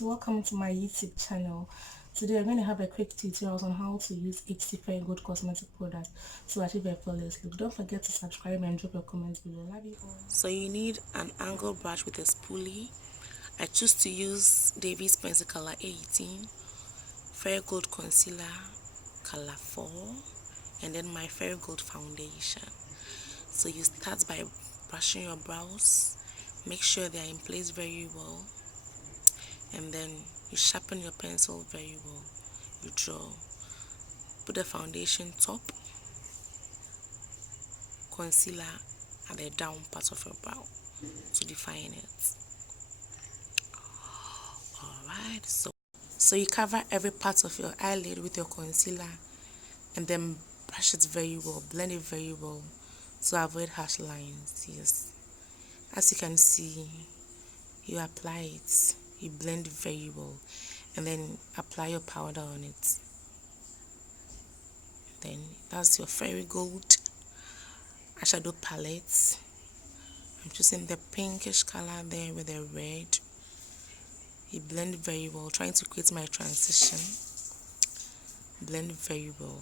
Welcome to my YouTube channel. Today I'm going to have a quick tutorial on how to use Hcfayregold cosmetic product to achieve a flawless look. Don't forget to subscribe and drop your comments below. Love you all. So you need an angle brush with a spoolie. I choose to use Davy's Pencil color 18, Gold concealer color 4, and then my Gold foundation. So you start by brushing your brows, make sure they are in place very well, and then you sharpen your pencil very well. You draw, put the foundation top, concealer at the down part of your brow to define it. Alright, so you cover every part of your eyelid with your concealer and then brush it very well, blend it very well to avoid harsh lines. Yes, as you can see, you apply it, you blend it very well, and then apply your powder on it. Then that's your Hcfayregold eyeshadow palette. I'm choosing the pinkish color there with the red. You blend very well, trying to create my transition. Blend very well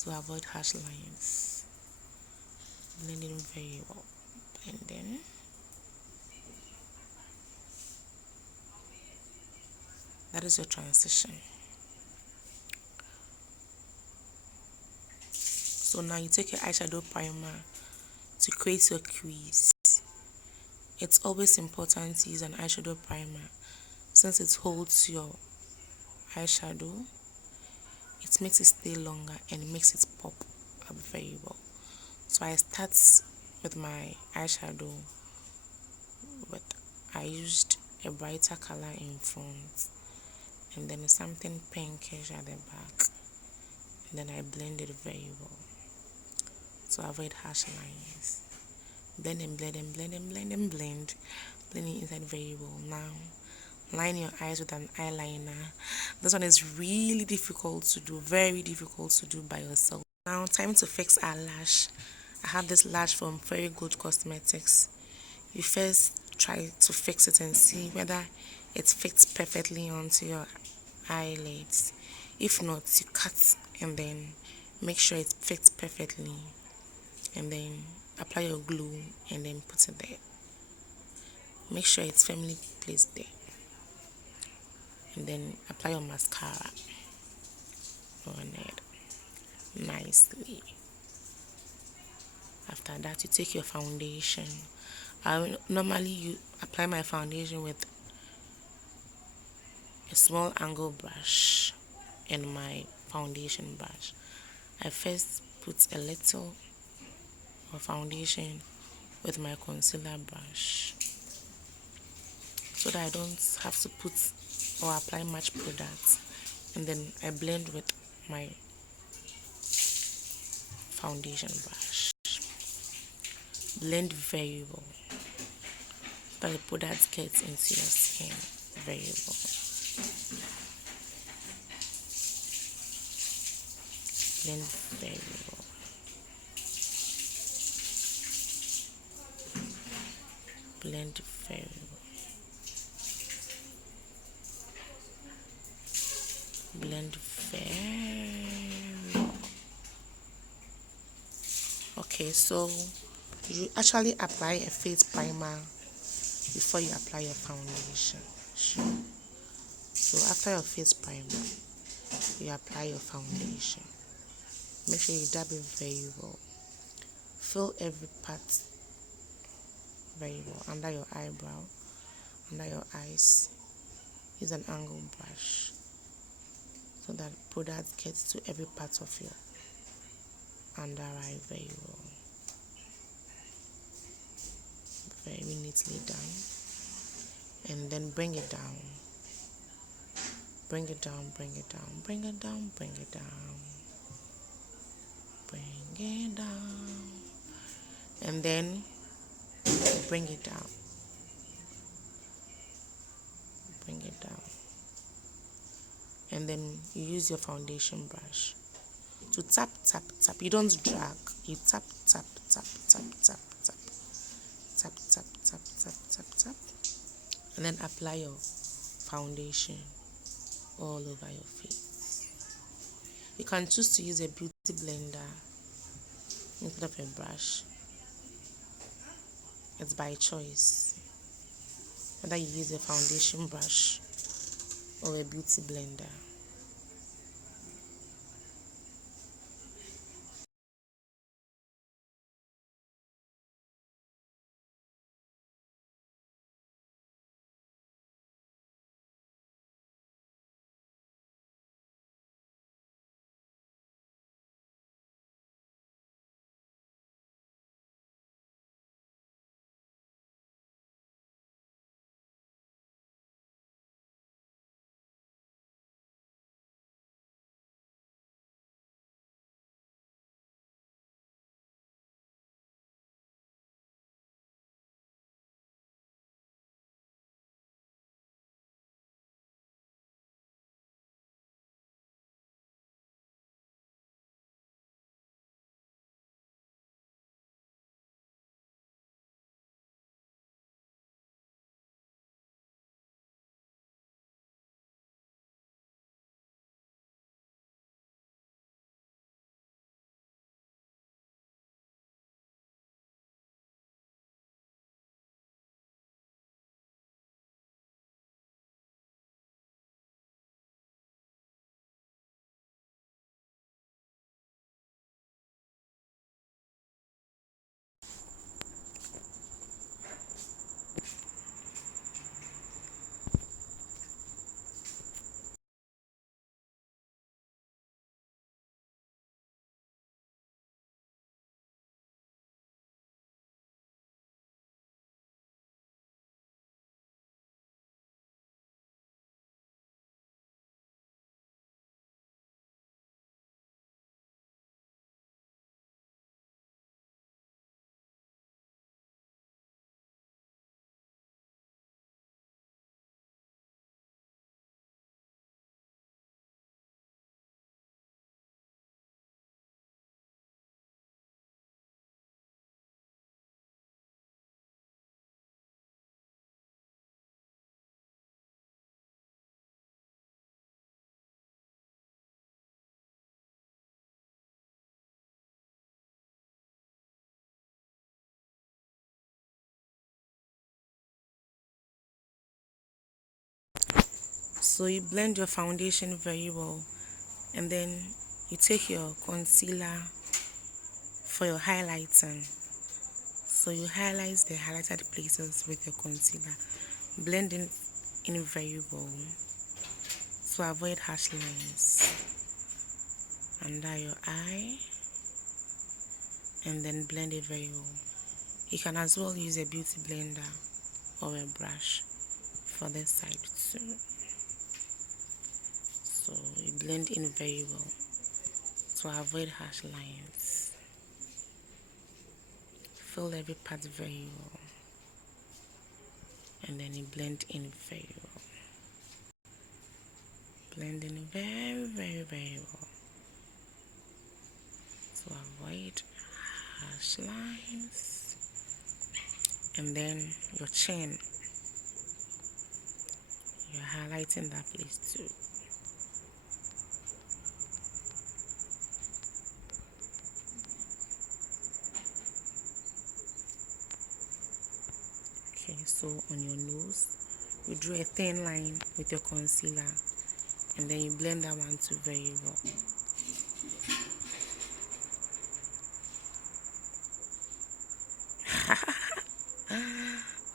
to avoid harsh lines. Blending very well. Blending. That is your transition. So now you take your eyeshadow primer to create your crease. It's always important to use an eyeshadow primer since it holds your eyeshadow. It makes it stay longer and it makes it pop up very well. So I start with my eyeshadow, but I used a brighter color in front and then something pinkish at the back, and then I blend it very well to avoid harsh lines. Blend and blend and blend and blend and blend, blending inside very well. Now line your eyes with an eyeliner. This one is really difficult to do, very difficult to do by yourself. Now time to fix our lash. I have this lash from Hcfayregold Cosmetics. You first try to fix it and see whether it fits perfectly onto your eyelids. If not, you cut and then make sure it fits perfectly, and then apply your glue and then put it there. Make sure it's firmly placed there, and then apply your mascara on it nicely. After that, you take your foundation. I normally apply my foundation with a small angle brush and my foundation brush. I first put a little of foundation with my concealer brush so that I don't have to put or apply much product, and then I blend with my foundation brush. Blend very well so that the product gets into your skin very well. Blend very well. Blend very well. Blend very well. Okay, so you actually apply a face primer before you apply your foundation. Sure. So after your face primer, you apply your foundation. Make sure you dab it very well. Fill every part very well, under your eyebrow, under your eyes. Use an angle brush so that product gets to every part of your under eye very well. Very neatly done. And then bring it down. Bring it down, bring it down, bring it down, bring it down. Bring it down. And then bring it down. Bring it down. And then you use your foundation brush to tap, tap, tap. You don't drag. You tap, tap, tap, tap, tap, tap. Tap, tap, tap, tap, tap, tap. and then apply your foundation all over your face. You can choose to use a beauty blender instead of a brush. It's by choice whether you use a foundation brush or a beauty blender. So you blend your foundation very well, and then you take your concealer for your highlighting. So you highlight the highlighted places with your concealer, blending in very well to avoid harsh lines under your eye, and then blend it very well. You can as well use a beauty blender or a brush for this side too. So you blend in very well to avoid harsh lines. Fill every part very well, and then you blend in very well. Blend in very well to avoid harsh lines. And then your chin, you're highlighting that place too. Okay, so on your nose, you draw a thin line with your concealer, and then you blend that one too very well.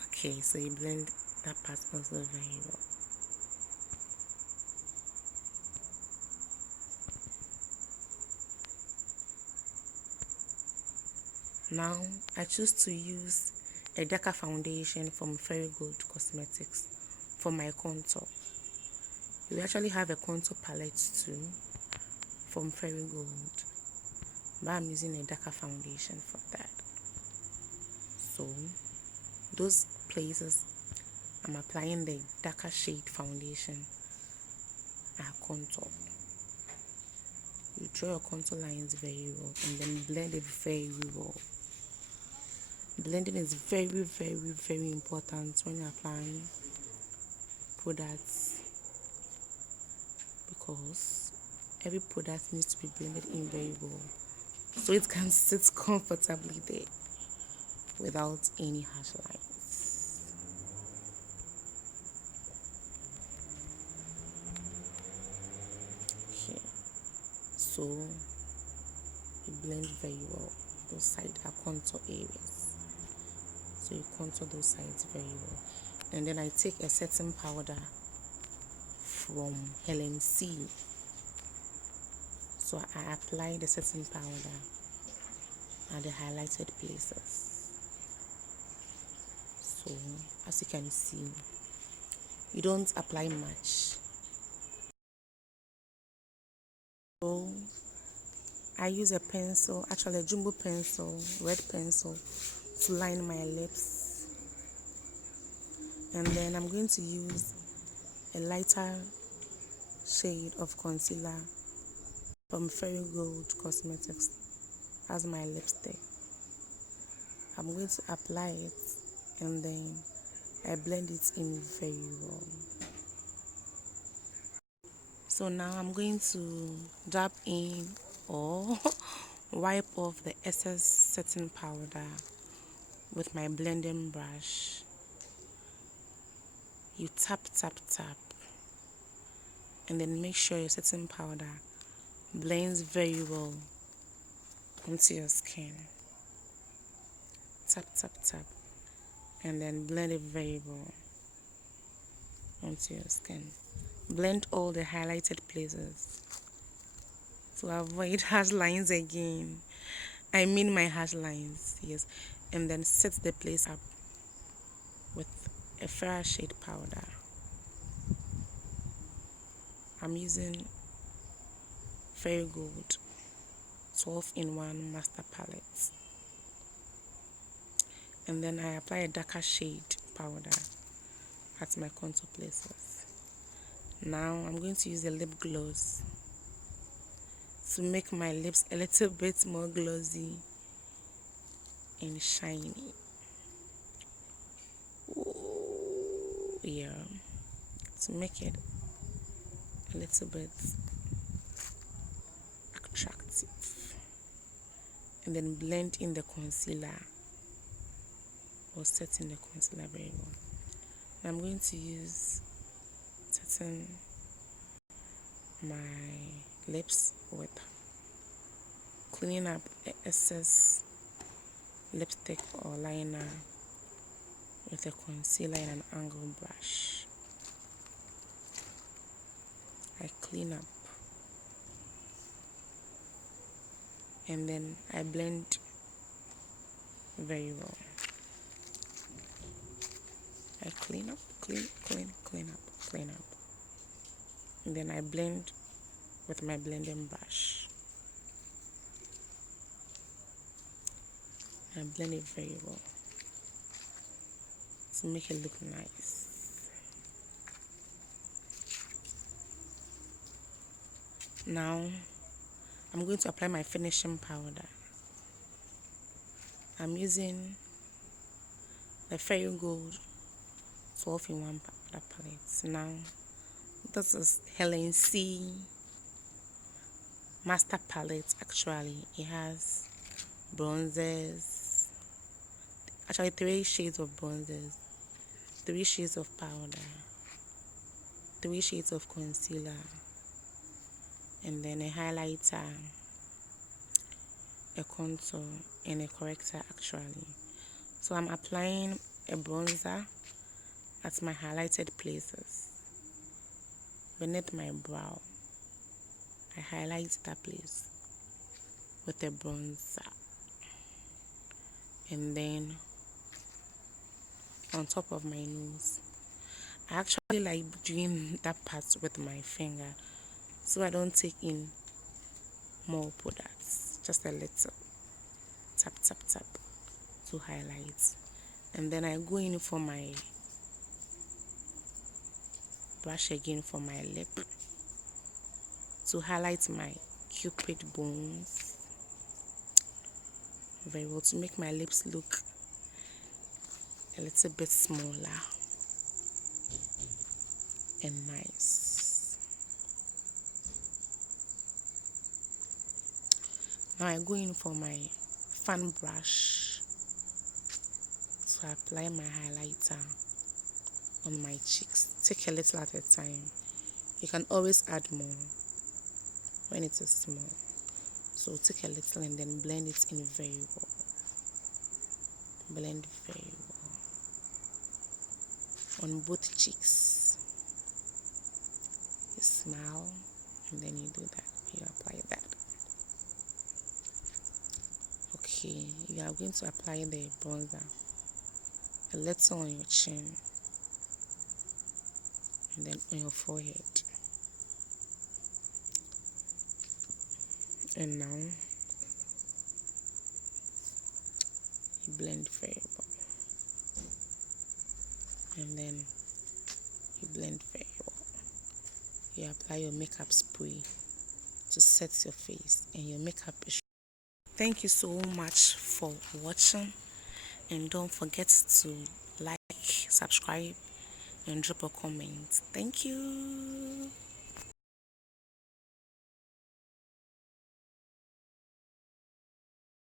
Okay, so you blend that part also very well. Now I choose to use a darker foundation from Hcfayregold Cosmetics for my contour. We actually have a contour palette too from Hcfayregold, but I'm using a darker foundation for that. So those places I'm applying the darker shade foundation are contour. You draw your contour lines very well and then blend it very well. Blending is very important when you're applying products because every product needs to be blended in very well so it can sit comfortably there without any harsh lines. Okay, so you blend very well. Those sides are contour areas, so you contour those sides very well. And then I take a setting powder from Helen C. So I apply the setting powder at the highlighted places. So as you can see, you don't apply much. So I use a pencil, actually a jumbo pencil, red pencil, to line my lips. And then I'm going to use a lighter shade of concealer from Hcfayregold Cosmetics as my lipstick. I'm going to apply it and then I blend it in very well. So now I'm going to dab in or wipe off the excess setting powder with my blending brush. You tap, tap, tap, and then make sure your setting powder blends very well onto your skin. Tap, tap, tap, and then blend it very well onto your skin. Blend all the highlighted places to avoid harsh lines again. I mean my harsh lines, yes. And then set the place up with a fair shade powder. I'm using Hcfayregold 12-in-1 master palette. And then I apply a darker shade powder at my contour places. Now I'm going to use a lip gloss to make my lips a little bit more glossy and shiny. Ooh, yeah, to make it a little bit attractive. And then blend in the concealer or set in the concealer very well. I'm going to use setting my lips with cleaning up the excess lipstick or liner with a concealer and an angle brush. I clean up and then I blend very well. I clean up, clean up. And then I blend with my blending brush. I blend it very well to make it look nice. Now I'm going to apply my finishing powder. I'm using the Hcfayregold 12-in-1 powder palette. Now this is Helen C master palette. Actually it has bronzers, actually 3 shades of bronzers, 3 shades of powder, 3 shades of concealer, and then a highlighter, a contour, and a corrector actually. So I'm applying a bronzer at my highlighted places. Beneath my brow, I highlight that place with a bronzer. And then on top of my nose, I actually like doing that part with my finger so I don't take in more products, just a little. Tap, tap, tap to highlight. And then I go in for my brush again for my lip to highlight my cupid bones very well, to make my lips look a little bit smaller. and nice. Now I go in for my fan brush to apply my highlighter on my cheeks. Take a little at a time. You can always add more when it is small. So take a little and then blend it in very well. Blend very well on both cheeks. You smile and then you do that. You apply that. Okay, you are going to apply the bronzer a little on your chin and then on your forehead. And now you blend very well. And then you blend very well. You apply your makeup spray to set your face, and your makeup is. Thank you so much for watching, and don't forget to like, subscribe, and drop a comment. Thank you.